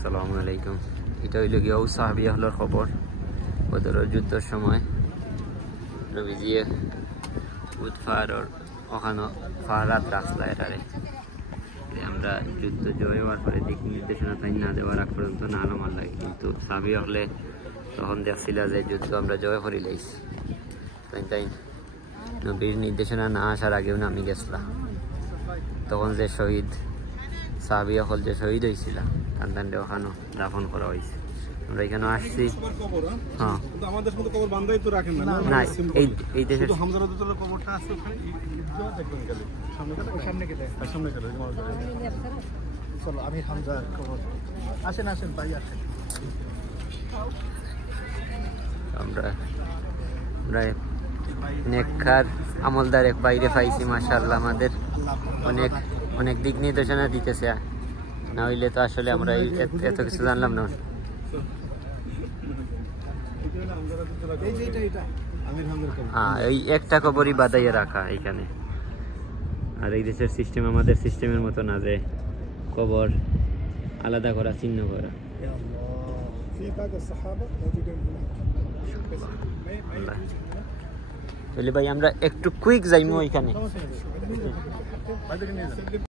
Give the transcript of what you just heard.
আসসালামু আলাইকুম। এটা হইল গিয়ে সাহাবী আহলের খবর। বদরের যুদ্ধের সময় নবীজিয়ে উদ ফারর ওখানে ফারাত রাখলা এটারে আমরা যুদ্ধ জয় হওয়ার পরে দিক নির্দেশনা তাই না দেওয়ার আগ পর্যন্ত না নামার লাগে, কিন্তু সাহাবী হলে তখন দেখছিল যে যুদ্ধ আমরা জয় করে লাইছি, তাই তাই নবীর নির্দেশনা না আসার আগেও নামি গেছিলাম। তখন যে শহীদ সাহাবী হল যে শহীদ হয়েছিল তান্তানটা ওখানে দাফন করা হয়েছে। আমরা এখানে আসছি। হ্যাঁ, আমাদের সাথে কবর বান্ধাই তো রাখেন না। না, এই দেশের হামজা রাদিয়াল্লাহু কবরটা আছে ওখানে, দেখবেন গেলে সামনে গেলে চলো আমি হামজা কবর। আসেন আসেন ভাই আসেন। আমরা নেককার আমলদার এক বাইরে পাইছি, মাশাআল্লাহ আমাদের অনেক অনেক দিক নির্দেশনা দিতেছে, না হইলে তো আসলে আমরা এত কিছু জানলাম না। হ্যাঁ, এই একটা কবরই বাদাইয়ে রাখা এখানে। আর এই দেশের সিস্টেম আমাদের সিস্টেমের মতো না যে কবর আলাদা করা, চিহ্ন করা। তাহলে ভাই আমরা একটু কুইক যাইমু ওইখানে।